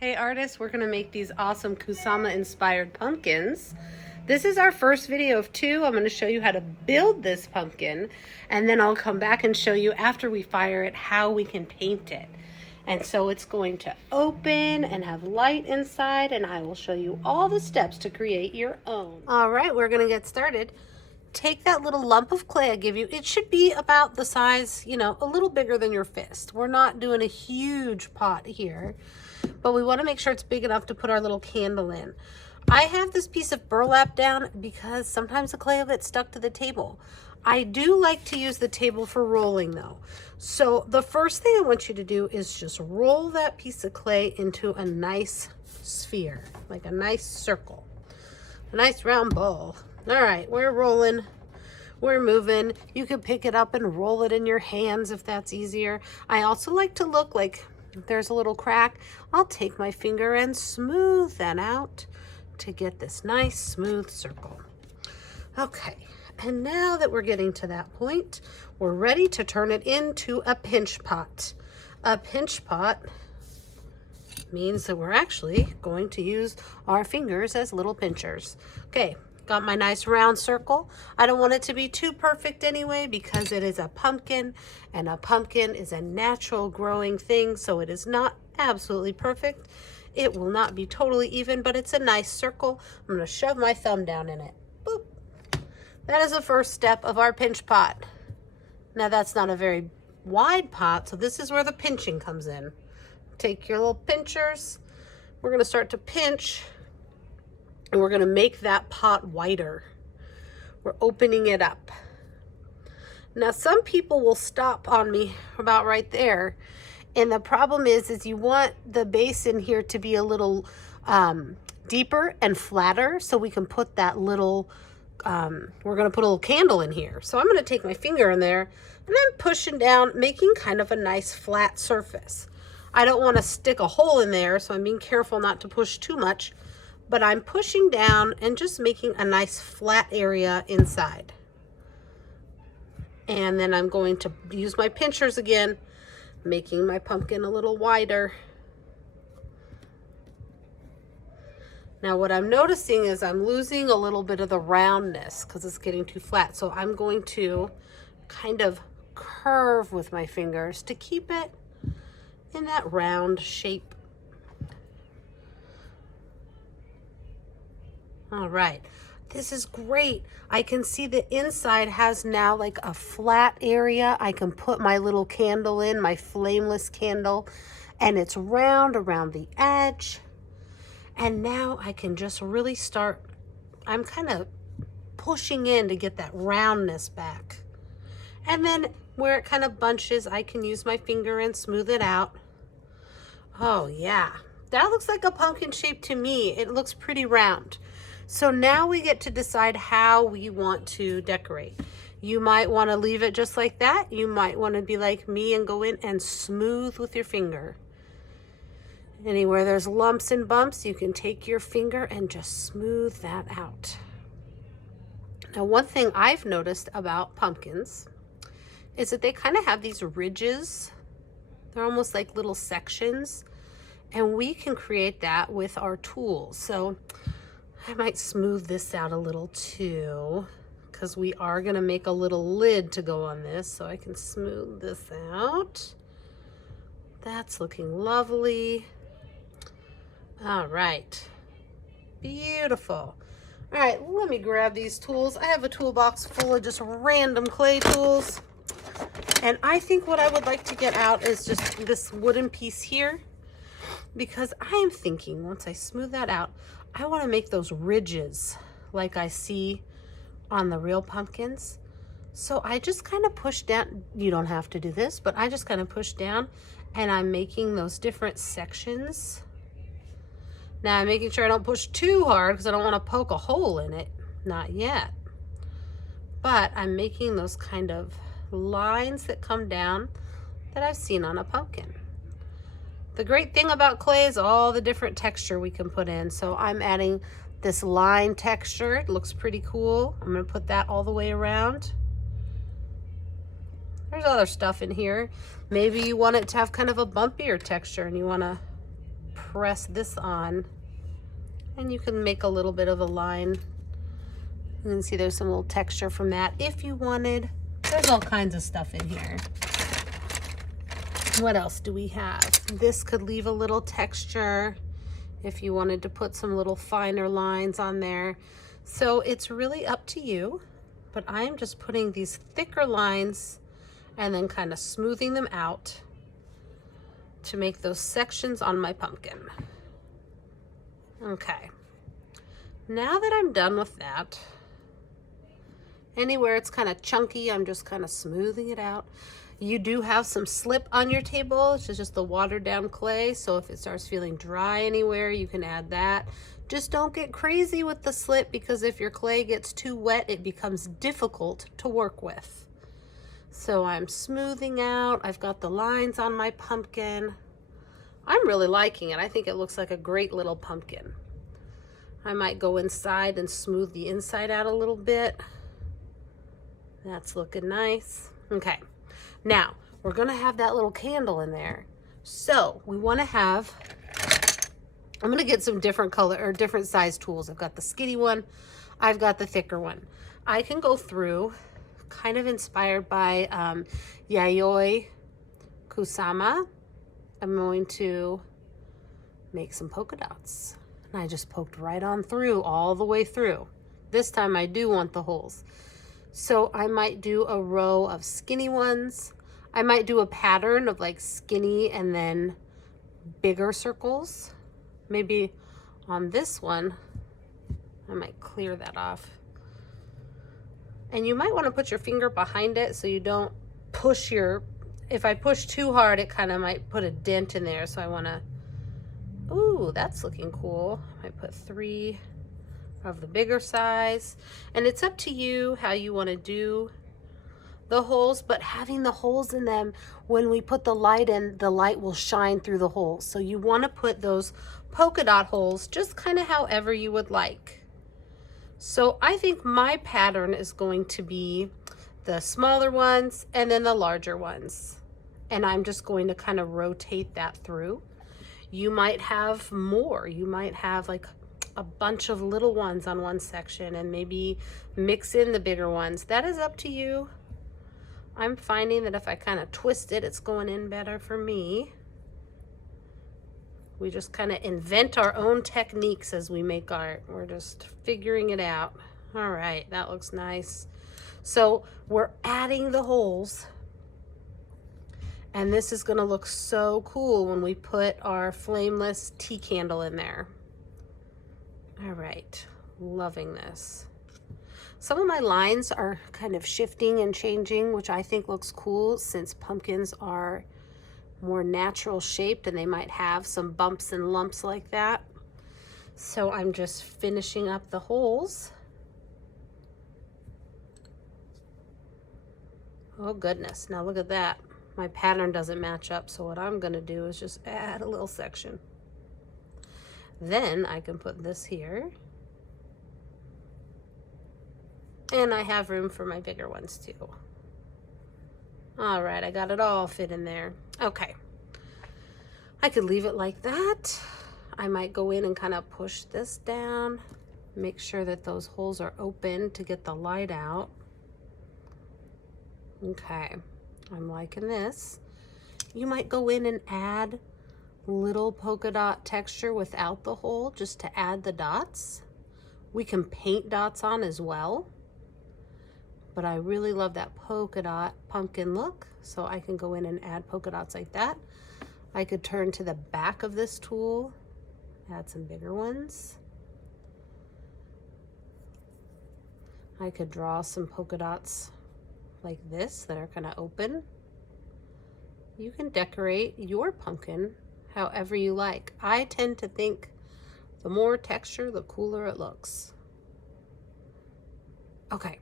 Hey artists, we're going to make these awesome Kusama inspired pumpkins. This is our first video of two. I'm going to show you how to build this pumpkin, and then I'll come back and show you after we fire it how we can paint it. And so it's going to open and have light inside, and I will show you all the steps to create your own. All right, we're going to get started. Take that little lump of clay I give you. It should be about the size, a little bigger than your fist. We're not doing a huge pot here, but we want to make sure it's big enough to put our little candle in. I have this piece of burlap down because sometimes the clay will get stuck to the table. I do like to use the table for rolling though. So the first thing I want you to do is just roll that piece of clay into a nice sphere, like a nice circle, a nice round ball. All right, we're rolling, we're moving. You can pick it up and roll it in your hands if that's easier. I also like to look like there's a little crack. I'll take my finger and smooth that out to get this nice smooth circle. Okay, and now that we're getting to that point, we're ready to turn it into a pinch pot. A pinch pot means that we're actually going to use our fingers as little pinchers. Okay, got my nice round circle. I don't want it to be too perfect anyway because it is a pumpkin, and a pumpkin is a natural growing thing, so it is not absolutely perfect. It will not be totally even, but it's a nice circle. I'm going to shove my thumb down in it. Boop. That is the first step of our pinch pot. Now that's not a very wide pot, so this is where the pinching comes in. Take your little pinchers. We're going to start to pinch, and we're going to make that pot wider. We're opening it up. Now some people will stop on me about right there, and the problem is you want the base in here to be a little deeper and flatter, so we can put that little we're going to put a little candle in here. So I'm going to take my finger in there, and I'm pushing down, making kind of a nice flat surface. I don't want to stick a hole in there, so I'm being careful not to push too much, but I'm pushing down and just making a nice flat area inside. And then I'm going to use my pinchers again, making my pumpkin a little wider. Now what I'm noticing is I'm losing a little bit of the roundness because it's getting too flat. So I'm going to kind of curve with my fingers to keep it in that round shape. All right, this is great. I can see the inside has now like a flat area. I can put my little candle in, my flameless candle, and it's round around the edge. And now I can just really start, I'm kind of pushing in to get that roundness back. And then where it kind of bunches, I can use my finger and smooth it out. Oh yeah, that looks like a pumpkin shape to me. It looks pretty round. So now we get to decide how we want to decorate. You might want to leave it just like that. You might want to be like me and go in and smooth with your finger. Anywhere there's lumps and bumps, you can take your finger and just smooth that out. Now, one thing I've noticed about pumpkins is that they kind of have these ridges. They're almost like little sections, and we can create that with our tools. So I might smooth this out a little too, because we are going to make a little lid to go on this, so I can smooth this out. That's looking lovely. All right, beautiful. All right, let me grab these tools. I have a toolbox full of just random clay tools, and I think what I would like to get out is just this wooden piece here, because I am thinking once I smooth that out, I want to make those ridges like I see on the real pumpkins. So I just kind of push down. You don't have to do this, but I just kind of push down, and I'm making those different sections. Now I'm making sure I don't push too hard because I don't want to poke a hole in it. Not yet. But I'm making those kind of lines that come down that I've seen on a pumpkin. The great thing about clay is all the different texture we can put in. So I'm adding this line texture. It looks pretty cool. I'm going to put that all the way around. There's other stuff in here. Maybe you want it to have kind of a bumpier texture and you want to press this on, and you can make a little bit of a line. You can see there's some little texture from that if you wanted. There's all kinds of stuff in here. What else do we have? This could leave a little texture if you wanted to put some little finer lines on there. So it's really up to you, but I am just putting these thicker lines and then kind of smoothing them out to make those sections on my pumpkin. Okay, now that I'm done with that, anywhere it's kind of chunky, I'm just kind of smoothing it out. You do have some slip on your table, which is just the watered down clay. So if it starts feeling dry anywhere, you can add that. Just don't get crazy with the slip, because if your clay gets too wet, it becomes difficult to work with. So I'm smoothing out. I've got the lines on my pumpkin. I'm really liking it. I think it looks like a great little pumpkin. I might go inside and smooth the inside out a little bit. That's looking nice. Okay. Now, we're going to have that little candle in there. So, we want to have, I'm going to get some different color or different size tools. I've got the skinny one. I've got the thicker one. I can go through, kind of inspired by Yayoi Kusama. I'm going to make some polka dots. And I just poked right on through, all the way through. This time I do want the holes. So I might do a row of skinny ones. I might do a pattern of like skinny and then bigger circles. Maybe on this one, I might clear that off. And you might want to put your finger behind it so you don't push your, if I push too hard, it kind of might put a dent in there. So I want to, ooh, that's looking cool. I might put 3 of the bigger size, and it's up to you how you want to do the holes, but having the holes in them, when we put the light in, the light will shine through the holes. So you want to put those polka dot holes just kind of however you would like. So I think my pattern is going to be the smaller ones and then the larger ones, and I'm just going to kind of rotate that through. You might have more. You might have like a bunch of little ones on one section and maybe mix in the bigger ones. That is up to you. I'm finding that if I kind of twist it, it's going in better for me. We just kind of invent our own techniques as we make art. We're just figuring it out. All right, that looks nice. So we're adding the holes, and this is going to look so cool when we put our flameless tea candle in there. All right, loving this. Some of my lines are kind of shifting and changing, which I think looks cool since pumpkins are more natural shaped and they might have some bumps and lumps like that. So I'm just finishing up the holes. Oh goodness, now look at that. My pattern doesn't match up, so what I'm gonna do is just add a little section. Then I can put this here. And I have room for my bigger ones too. All right, I got it all fit in there. Okay. I could leave it like that. I might go in and kind of push this down. Make sure that those holes are open to get the light out. Okay, I'm liking this. You might go in and add little polka dot texture without the hole just to add the dots. We can paint dots on as well, but I really love that polka dot pumpkin look, so I can go in and add polka dots like that. I could turn to the back of this tool, add some bigger ones. I could draw some polka dots like this that are kind of open. You can decorate your pumpkin however you like. I tend to think the more texture, the cooler it looks. Okay,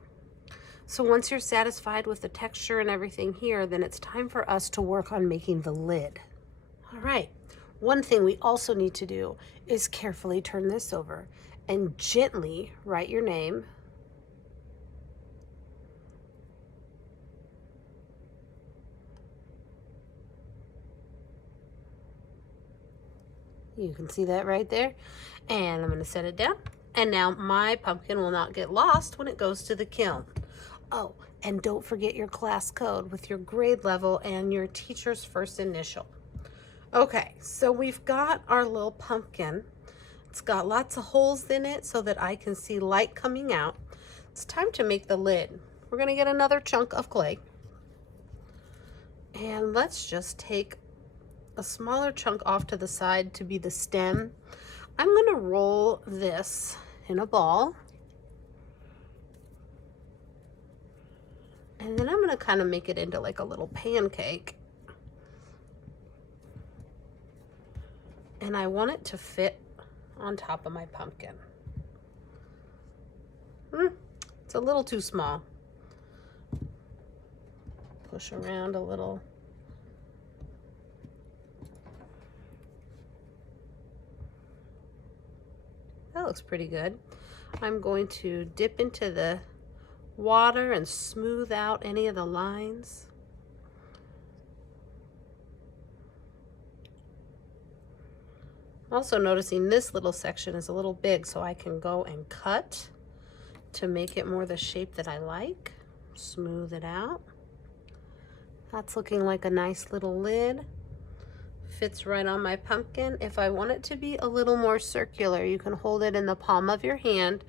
so once you're satisfied with the texture and everything here, then it's time for us to work on making the lid. All right, one thing we also need to do is carefully turn this over and gently write your name. You can see that right there. And I'm going to set it down. And now my pumpkin will not get lost when it goes to the kiln. Oh, and don't forget your class code with your grade level and your teacher's first initial. Okay, so we've got our little pumpkin. It's got lots of holes in it so that I can see light coming out. It's time to make the lid. We're going to get another chunk of clay. And let's just take a smaller chunk off to the side to be the stem. I'm going to roll this in a ball. And then I'm going to kind of make it into like a little pancake. And I want it to fit on top of my pumpkin. It's a little too small. Push around a little. That looks pretty good. I'm going to dip into the water and smooth out any of the lines. Also noticing this little section is a little big, so I can go and cut to make it more the shape that I like. Smooth it out. That's looking like a nice little lid. Fits right on my pumpkin. If I want it to be a little more circular, you can hold it in the palm of your hand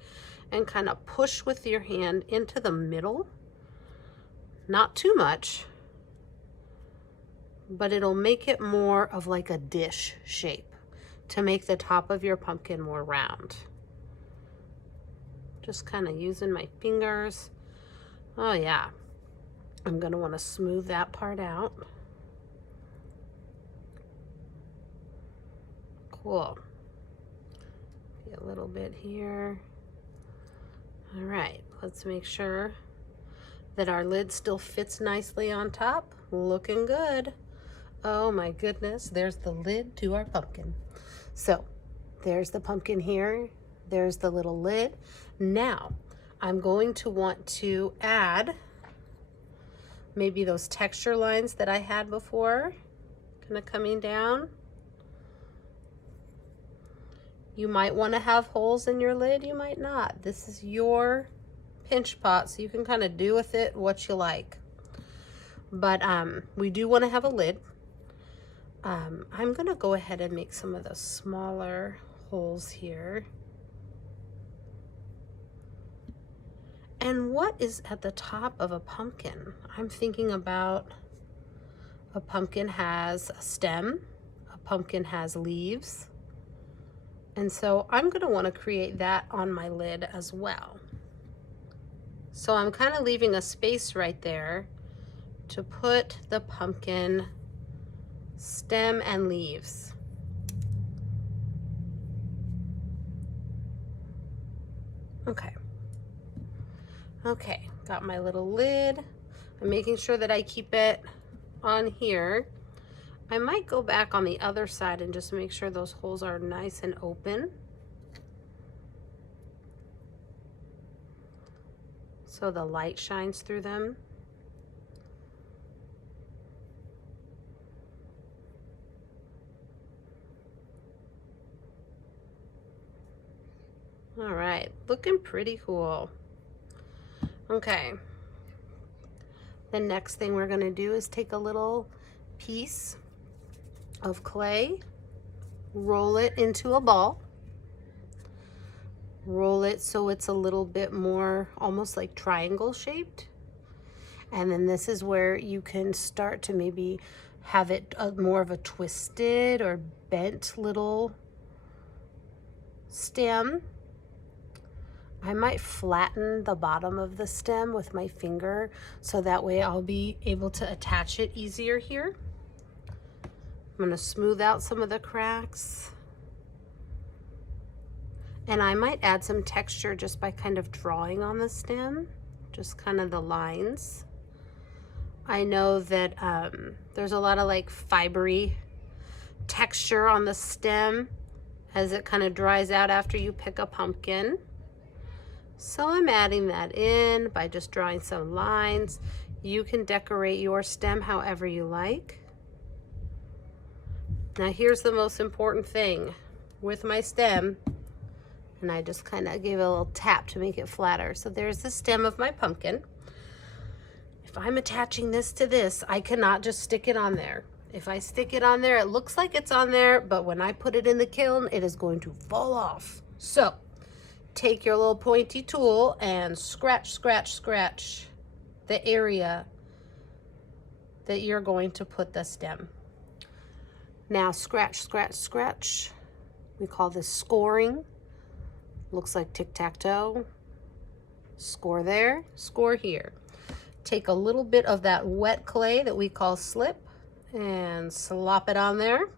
and kind of push with your hand into the middle. Not too much, but it'll make it more of like a dish shape to make the top of your pumpkin more round. Just kind of using my fingers. Oh yeah, I'm gonna want to smooth that part out. Cool. A little bit here. All right, let's make sure that our lid still fits nicely on top. Looking good. Oh my goodness, there's the lid to our pumpkin. So there's the pumpkin here. There's the little lid. Now I'm going to want to add maybe those texture lines that I had before, kind of coming down. You might want to have holes in your lid, you might not. This is your pinch pot, so you can kind of do with it what you like. But we do want to have a lid. I'm gonna go ahead and make some of those smaller holes here. And what is at the top of a pumpkin? I'm thinking about a pumpkin has a stem, a pumpkin has leaves. And so I'm gonna wanna create that on my lid as well. So I'm kind of leaving a space right there to put the pumpkin stem and leaves. Okay, got my little lid. I'm making sure that I keep it on here. I might go back on the other side and just make sure those holes are nice and open, so the light shines through them. All right, looking pretty cool. Okay, the next thing we're gonna do is take a little piece of clay, roll it into a ball, roll it so it's a little bit more almost like triangle shaped. And then this is where you can start to maybe have it more of a twisted or bent little stem. I might flatten the bottom of the stem with my finger so that way I'll be able to attach it easier here. I'm going to smooth out some of the cracks. And I might add some texture just by kind of drawing on the stem, just kind of the lines. I know that there's a lot of like fibery texture on the stem as it kind of dries out after you pick a pumpkin. So I'm adding that in by just drawing some lines. You can decorate your stem however you like. Now here's the most important thing with my stem, and I just kind of gave it a little tap to make it flatter. So there's the stem of my pumpkin. If I'm attaching this to this, I cannot just stick it on there. If I stick it on there, it looks like it's on there, but when I put it in the kiln, it is going to fall off. So take your little pointy tool and scratch, scratch, scratch the area that you're going to put the stem. Now scratch, scratch, scratch. We call this scoring. Looks like tic-tac-toe. Score there, score here. Take a little bit of that wet clay that we call slip and slop it on there.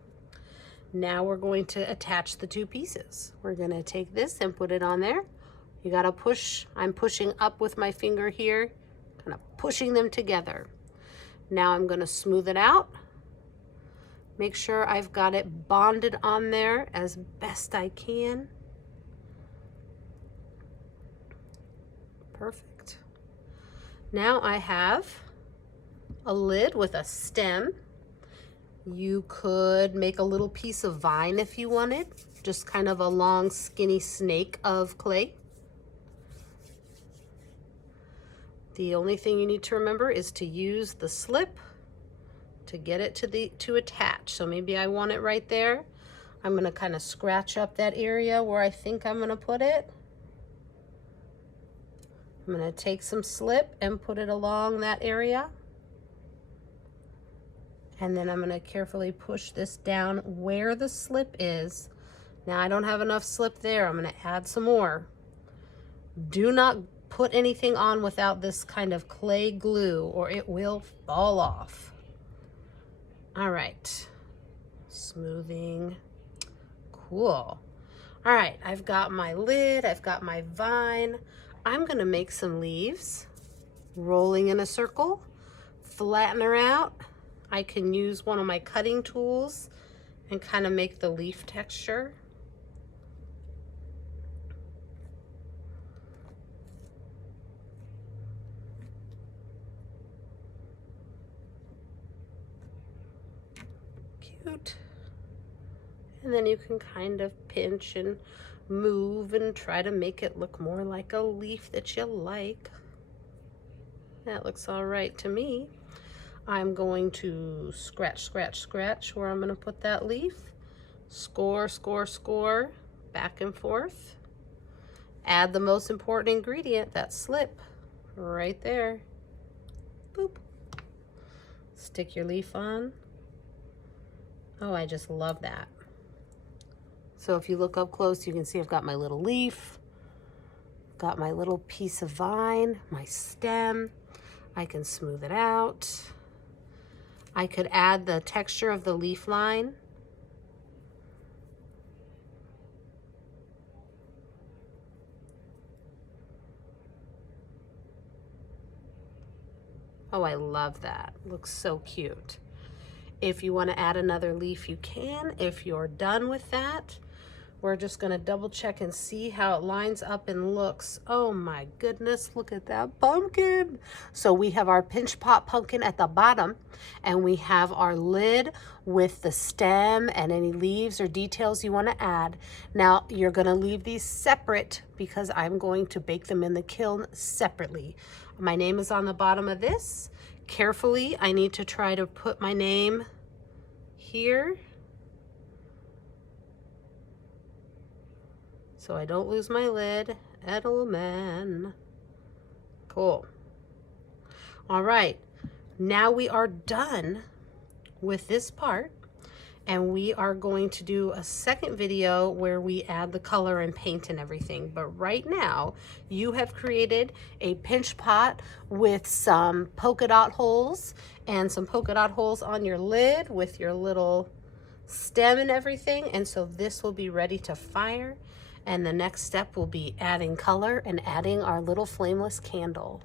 Now we're going to attach the two pieces. We're going to take this and put it on there. You got to push. I'm pushing up with my finger here, kind of pushing them together. Now I'm going to smooth it out. Make sure I've got it bonded on there as best I can. Perfect. Now I have a lid with a stem. You could make a little piece of vine if you wanted, just kind of a long skinny snake of clay. The only thing you need to remember is to use the slip to get it to attach. So maybe I want it right there. I'm going to kind of scratch up that area where I think I'm going to put it. I'm going to take some slip and put it along that area. And then I'm going to carefully push this down where the slip is. Now I don't have enough slip there. I'm going to add some more. Do not put anything on without this kind of clay glue or it will fall off. All right, smoothing, cool. All right, I've got my lid, I've got my vine. I'm gonna make some leaves, rolling in a circle, flatten her out. I can use one of my cutting tools and kind of make the leaf texture. Cute. And then you can kind of pinch and move and try to make it look more like a leaf that you like. That looks all right to me. I'm going to scratch, scratch, scratch where I'm going to put that leaf. Score, score, score, back and forth. Add the most important ingredient, that slip, right there. Boop. Stick your leaf on. Oh, I just love that. So if you look up close, you can see I've got my little leaf, got my little piece of vine, my stem. I can smooth it out. I could add the texture of the leaf line. Oh, I love that. Looks so cute. If you want to add another leaf, you can. If you're done with that, we're just going to double check and see how it lines up and looks. Oh my goodness, look at that pumpkin. So we have our Pinchpot pumpkin at the bottom, and we have our lid with the stem and any leaves or details you want to add. Now you're going to leave these separate because I'm going to bake them in the kiln separately. My name is on the bottom of this. Carefully, I need to try to put my name here so I don't lose my lid. Edelman. Cool. All right, now we are done with this part, and we are going to do a second video where we add the color and paint and everything. But right now, you have created a pinch pot with some polka dot holes and some polka dot holes on your lid with your little stem and everything. And so this will be ready to fire. And the next step will be adding color and adding our little flameless candle.